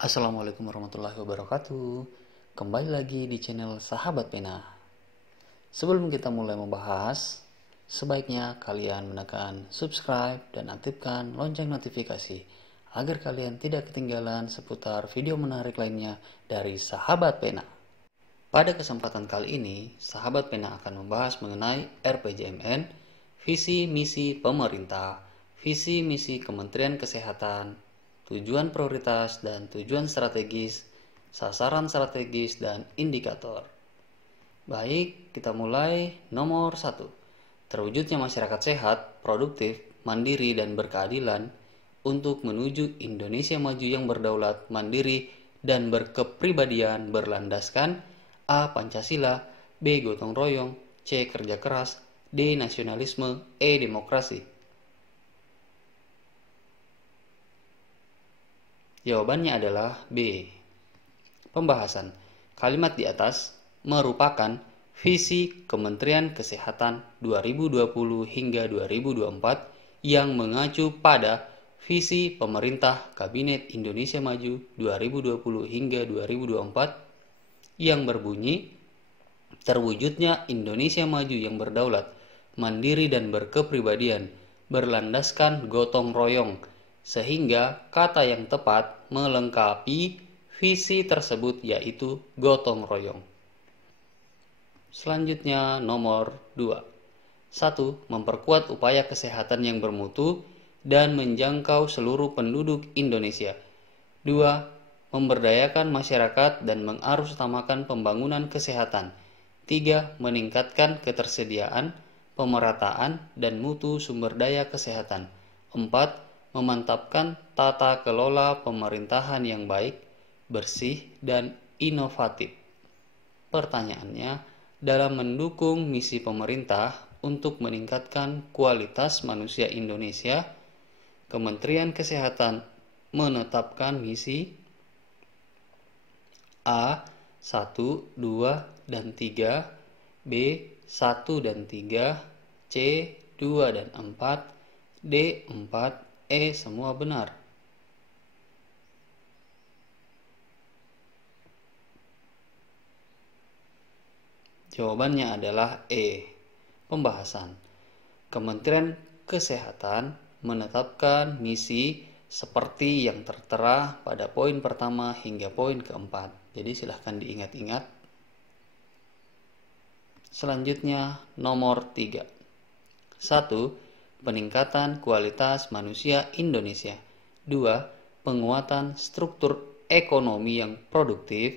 Assalamualaikum warahmatullahi wabarakatuh. Kembali lagi di channel Sahabat Pena. Sebelum kita mulai membahas, sebaiknya kalian menekan subscribe dan aktifkan lonceng notifikasi agar kalian tidak ketinggalan seputar video menarik lainnya dari Sahabat Pena. Pada kesempatan kali ini, Sahabat Pena akan membahas mengenai RPJMN, visi misi pemerintah, visi misi Kementerian Kesehatan, tujuan prioritas dan tujuan strategis, sasaran strategis dan indikator. Baik, kita mulai. Nomor 1. Terwujudnya masyarakat sehat, produktif, mandiri dan berkeadilan untuk menuju Indonesia maju yang berdaulat, mandiri dan berkepribadian berlandaskan A. Pancasila, B. Gotong royong, C. Kerja keras, D. Nasionalisme, E. Demokrasi. Jawabannya adalah B. Pembahasan. Kalimat di atas merupakan visi Kementerian Kesehatan 2020 hingga 2024 yang mengacu pada visi pemerintah Kabinet Indonesia Maju 2020 hingga 2024 yang berbunyi terwujudnya Indonesia Maju yang berdaulat, mandiri dan berkepribadian, berlandaskan gotong royong, sehingga kata yang tepat melengkapi visi tersebut yaitu gotong royong. Selanjutnya nomor 2. 1. Memperkuat upaya kesehatan yang bermutu dan menjangkau seluruh penduduk Indonesia. 2. Memberdayakan masyarakat dan mengarusutamakan pembangunan kesehatan. 3. Meningkatkan ketersediaan, pemerataan, dan mutu sumber daya kesehatan. 4. Memantapkan tata kelola pemerintahan yang baik, bersih, dan inovatif. Pertanyaannya, dalam mendukung misi pemerintah untuk meningkatkan kualitas manusia Indonesia, Kementerian Kesehatan menetapkan misi A. 1, 2, dan 3, B. 1 dan 3, C. 2 dan 4, D. 4, E. Semua benar. Jawabannya adalah E. Pembahasan. Kementerian Kesehatan menetapkan misi seperti yang tertera pada poin pertama hingga poin keempat. Jadi silahkan diingat-ingat. Selanjutnya nomor 3. 1. Peningkatan kualitas manusia Indonesia. 2. Penguatan struktur ekonomi yang produktif,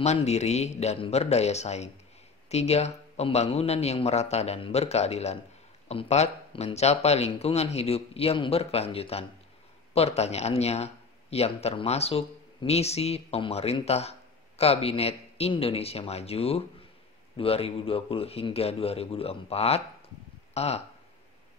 mandiri, dan berdaya saing. 3. Pembangunan yang merata dan berkeadilan. 4. Mencapai lingkungan hidup yang berkelanjutan. Pertanyaannya, yang termasuk misi pemerintah Kabinet Indonesia Maju 2020 hingga 2024 A.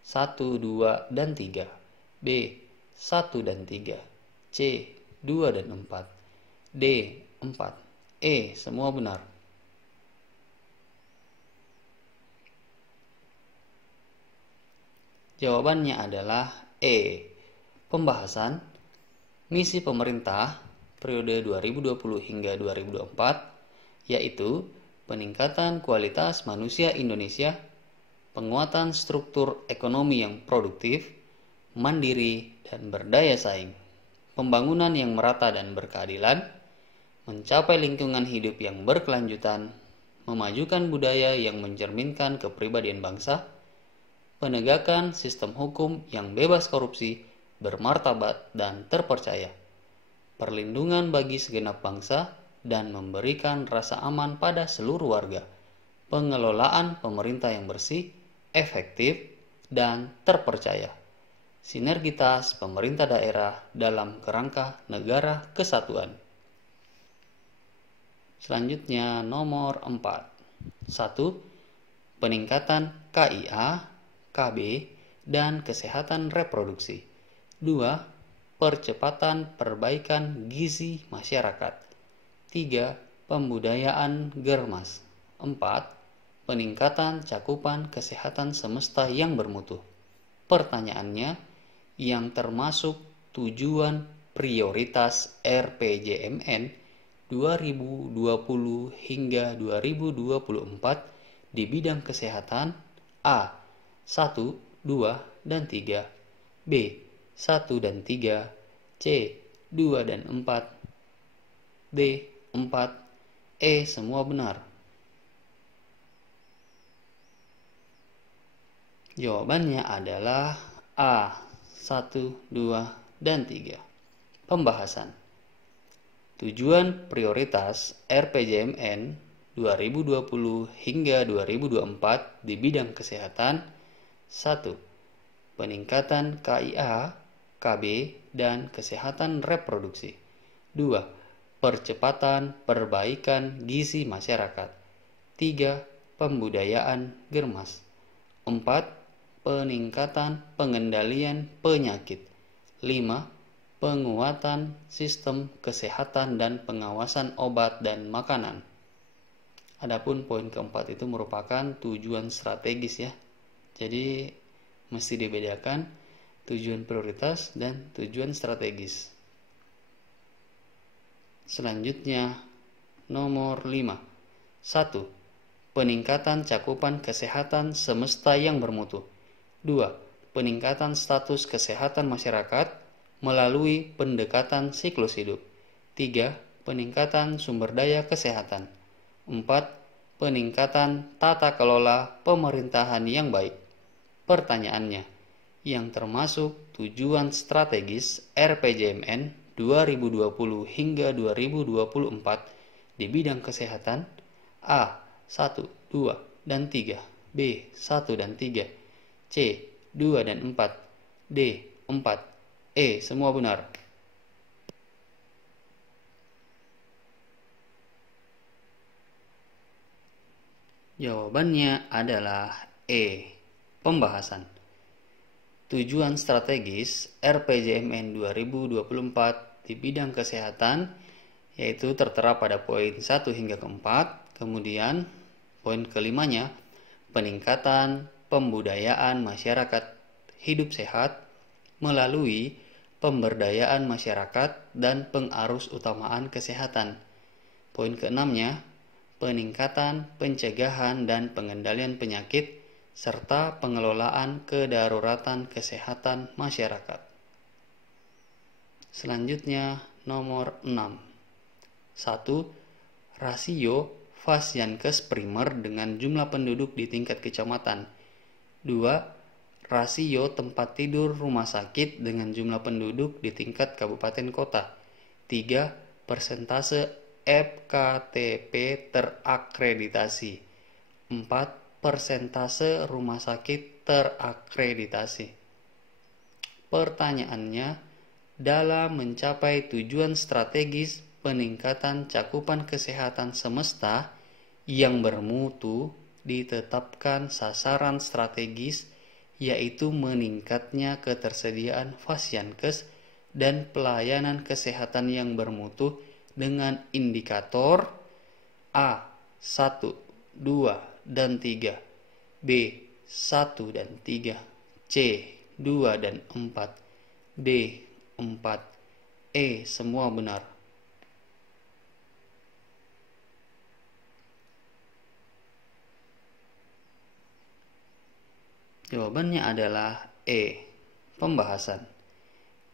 1, 2, dan 3, B. 1 dan 3, C. 2 dan 4, D. 4, E. Semua benar. Jawabannya adalah E. Pembahasan. Misi pemerintah periode 2020 hingga 2024 yaitu peningkatan kualitas manusia Indonesia, penguatan struktur ekonomi yang produktif, mandiri, dan berdaya saing, pembangunan yang merata dan berkeadilan, mencapai lingkungan hidup yang berkelanjutan, memajukan budaya yang mencerminkan kepribadian bangsa, penegakan sistem hukum yang bebas korupsi, bermartabat, dan terpercaya, perlindungan bagi segenap bangsa, dan memberikan rasa aman pada seluruh warga, pengelolaan pemerintah yang bersih, efektif, dan terpercaya, sinergitas pemerintah daerah dalam kerangka negara kesatuan. Selanjutnya nomor 4. 1. Peningkatan KIA, KB, dan kesehatan reproduksi. 2. Percepatan perbaikan gizi masyarakat. 3. Pembudayaan germas. 4. Peningkatan cakupan kesehatan semesta yang bermutu. Pertanyaannya, yang termasuk tujuan prioritas RPJMN 2020 hingga 2024 di bidang kesehatan? A. 1, 2, dan 3. B. 1 dan 3. C. 2 dan 4. D. 4. E. Semua benar. Jawabannya adalah A. 1, 2, dan 3. Pembahasan. Tujuan prioritas RPJMN 2020 hingga 2024 di bidang kesehatan. 1. Peningkatan KIA, KB, dan kesehatan reproduksi. 2. Percepatan perbaikan gizi masyarakat. 3. Pembudayaan germas. 4. Peningkatan pengendalian penyakit. 5. Penguatan sistem kesehatan dan pengawasan obat dan makanan. Adapun poin keempat itu merupakan tujuan strategis ya. Jadi mesti dibedakan tujuan prioritas dan tujuan strategis. Selanjutnya nomor 5. 1. Peningkatan cakupan kesehatan semesta yang bermutu. 2. Peningkatan status kesehatan masyarakat melalui pendekatan siklus hidup. 3. Peningkatan sumber daya kesehatan. 4. Peningkatan tata kelola pemerintahan yang baik. Pertanyaannya, yang termasuk tujuan strategis RPJMN 2020 hingga 2024 di bidang kesehatan? A. 1, 2, dan 3. B. 1 dan 3. C. 2 dan 4. D. 4. E. Semua benar. Jawabannya adalah E. Pembahasan. Tujuan strategis RPJMN 2024 di bidang kesehatan yaitu tertera pada poin 1 hingga 4. Kemudian poin kelimanya, peningkatan pembudayaan masyarakat hidup sehat melalui pemberdayaan masyarakat dan pengarus utamaan kesehatan. Poin keenamnya, peningkatan pencegahan dan pengendalian penyakit serta pengelolaan kedaruratan kesehatan masyarakat. Selanjutnya nomor 6. 1. Rasio Fasiankes primer dengan jumlah penduduk di tingkat kecamatan. 2. Rasio tempat tidur rumah sakit dengan jumlah penduduk di tingkat kabupaten kota. 3. Persentase FKTP terakreditasi. 4. Persentase rumah sakit terakreditasi. Pertanyaannya, dalam mencapai tujuan strategis peningkatan cakupan kesehatan semesta yang bermutu, ditetapkan sasaran strategis yaitu meningkatnya ketersediaan Fasiankes dan pelayanan kesehatan yang bermutu dengan indikator A. 1, 2, dan 3, B. 1 dan 3, C. 2 dan 4, D. 4, E. Semua benar. Jawabannya adalah E. Pembahasan.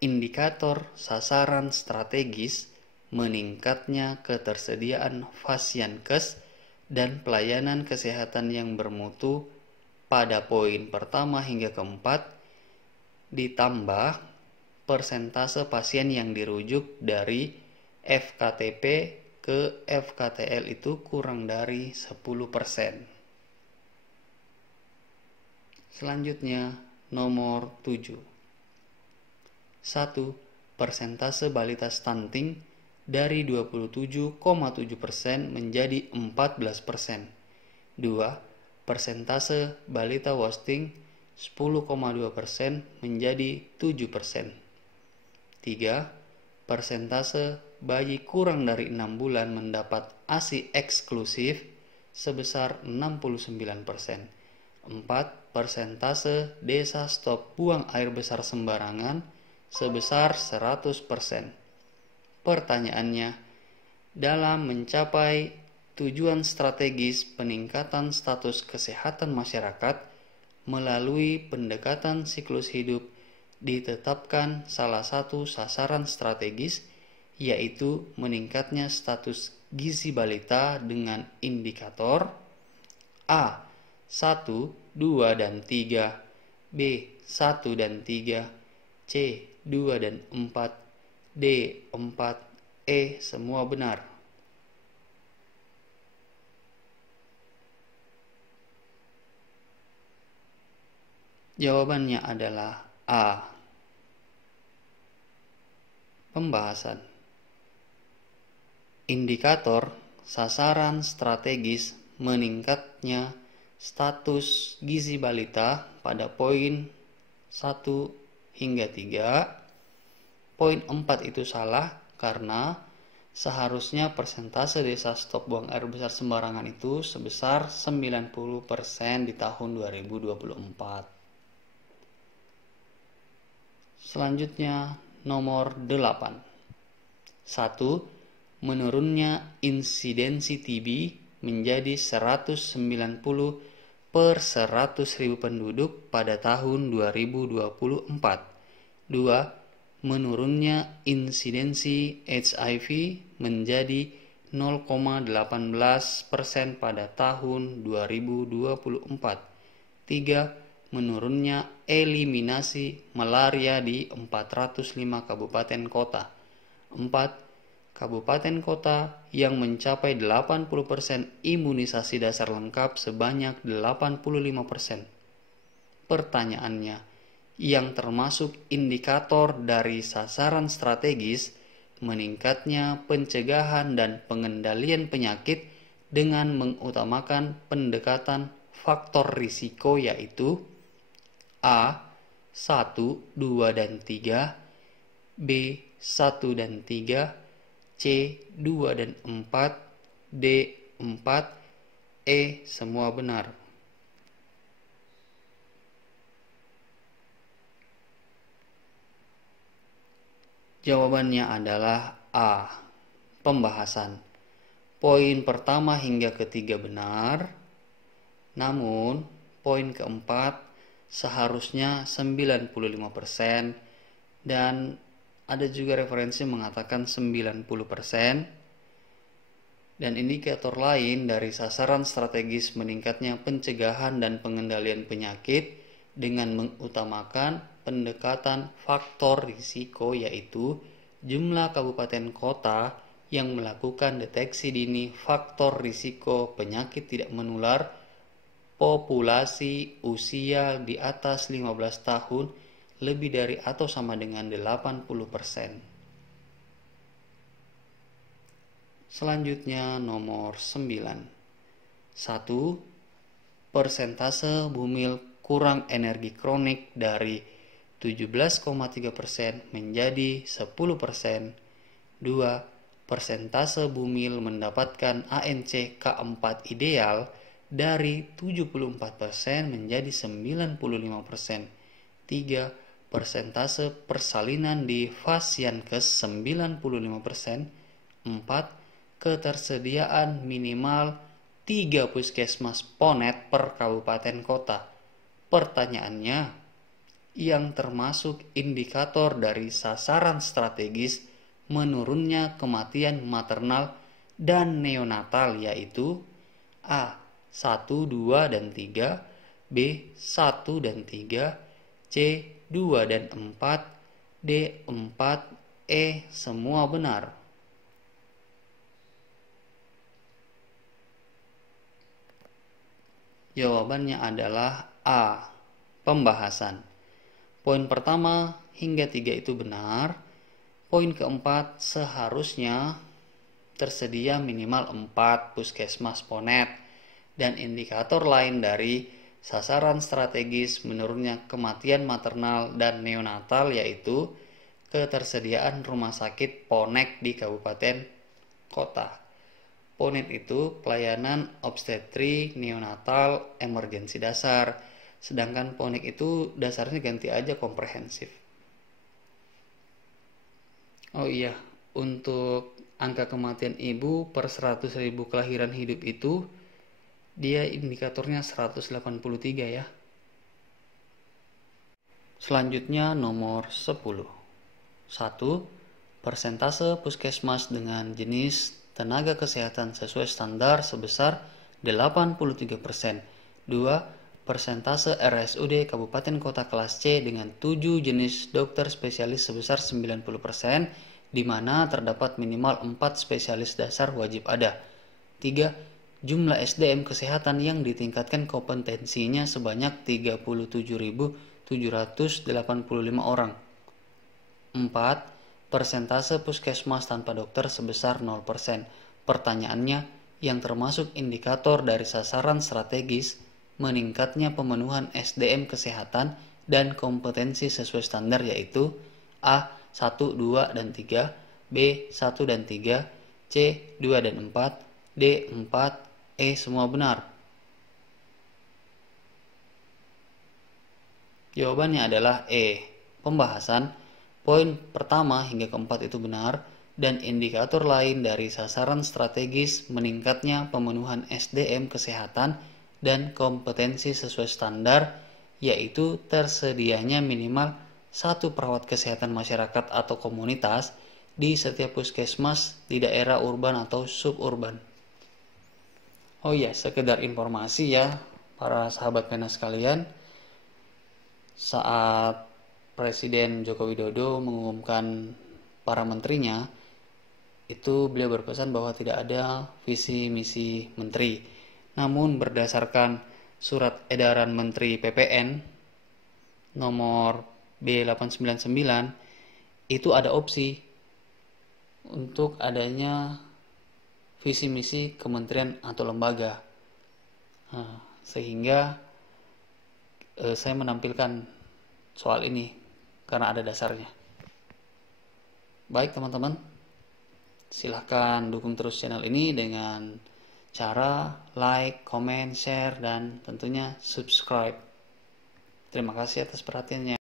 Indikator sasaran strategis meningkatnya ketersediaan Fasiankes dan pelayanan kesehatan yang bermutu pada poin pertama hingga keempat ditambah persentase pasien yang dirujuk dari FKTP ke FKTL itu kurang dari 10%. Selanjutnya nomor 7. 1. Persentase balita stunting dari 27,7% menjadi 14%. 2. Persentase balita wasting 10,2% menjadi 7%. 3. Persentase bayi kurang dari 6 bulan mendapat ASI eksklusif sebesar 69%. 4. Persentase desa stop buang air besar sembarangan sebesar 100%. Pertanyaannya, dalam mencapai tujuan strategis peningkatan status kesehatan masyarakat melalui pendekatan siklus hidup, ditetapkan salah satu sasaran strategis, yaitu meningkatnya status gizi balita dengan indikator A. 1, 2, dan 3, B. 1 dan 3, C. 2 dan 4, D. 4, E. Semua benar. Jawabannya adalah A. Pembahasan. Indikator sasaran strategis meningkatnya status gizi balita pada poin 1 hingga 3. Poin 4 itu salah karena seharusnya persentase desa stop buang air besar sembarangan itu sebesar 90% di tahun 2024. Selanjutnya nomor 8. 1. Menurunnya insidensi TB menjadi 190 per 100.000 penduduk pada tahun 2024. 2. Menurunnya insidensi HIV menjadi 0,18% pada tahun 2024. 3. Menurunnya eliminasi malaria di 405 kabupaten kota. 4. Kabupaten kota yang mencapai 80% imunisasi dasar lengkap sebanyak 85%. Pertanyaannya, yang termasuk indikator dari sasaran strategis meningkatnya pencegahan dan pengendalian penyakit dengan mengutamakan pendekatan faktor risiko, yaitu A. 1, 2, dan 3, B. 1 dan 3, C. 2 dan 4, D. 4, E. Semua benar. Jawabannya adalah A. Pembahasan. Poin pertama hingga ketiga benar, namun poin keempat seharusnya 95% dan ada juga referensi mengatakan 90%. Dan indikator lain dari sasaran strategis meningkatnya pencegahan dan pengendalian penyakit dengan mengutamakan pendekatan faktor risiko, yaitu jumlah kabupaten kota yang melakukan deteksi dini faktor risiko penyakit tidak menular, populasi usia di atas 15 tahun lebih dari atau sama dengan 80%. Selanjutnya nomor 9. 1. Persentase bumil kurang energi kronik dari 17,3% menjadi 10%. 2. Persentase bumil mendapatkan ANC K4 ideal dari 74% menjadi 95%. 3. Persentase persalinan di Fasiankes 95%. 4. Ketersediaan minimal 3 puskesmas Ponet per kabupaten kota. Pertanyaannya, yang termasuk indikator dari sasaran strategis menurunnya kematian maternal dan neonatal, yaitu A. 1, 2, dan 3, B. 1 dan 3, C. 2 dan 4, D. 4, E. Semua benar. Jawabannya adalah A. Pembahasan. Poin pertama hingga 3 itu benar. Poin keempat seharusnya tersedia minimal 4 puskesmas Ponet. Dan indikator lain dari sasaran strategis menurunnya kematian maternal dan neonatal, yaitu ketersediaan rumah sakit Ponet di kabupaten kota. Ponet itu pelayanan obstetri neonatal emergensi dasar, sedangkan Ponet itu dasarnya ganti aja komprehensif. Oh iya, untuk angka kematian ibu per 100.000 kelahiran hidup itu dia indikatornya 183 ya. Selanjutnya nomor 10. 1. Persentase puskesmas dengan jenis tenaga kesehatan sesuai standar sebesar 83%. 2. Persentase RSUD Kabupaten Kota kelas C dengan 7 jenis dokter spesialis sebesar 90%, di mana terdapat minimal 4 spesialis dasar wajib ada. 3. Jumlah SDM kesehatan yang ditingkatkan kompetensinya sebanyak 37.785 orang. 4. Persentase puskesmas tanpa dokter sebesar 0%. Pertanyaannya, yang termasuk indikator dari sasaran strategis meningkatnya pemenuhan SDM kesehatan dan kompetensi sesuai standar yaitu A. 1, 2, dan 3, B. 1 dan 3, C. 2 dan 4, D. 4, E. Semua benar. Jawabannya adalah E. Pembahasan poin pertama hingga keempat itu benar, dan indikator lain dari sasaran strategis meningkatnya pemenuhan SDM kesehatan dan kompetensi sesuai standar, yaitu tersedianya minimal 1 perawat kesehatan masyarakat atau komunitas di setiap puskesmas di daerah urban atau suburban. Oh iya, sekedar informasi ya para sahabat pena sekalian, saat Presiden Joko Widodo mengumumkan para menterinya, itu beliau berpesan bahwa tidak ada visi misi menteri. Namun berdasarkan surat edaran Menteri PPN nomor B899, itu ada opsi untuk adanya visi misi kementerian atau lembaga. Sehingga saya menampilkan soal ini karena ada dasarnya. Baik teman-teman, silahkan dukung terus channel ini dengan cara like, comment, share, dan tentunya subscribe. Terima kasih atas perhatiannya.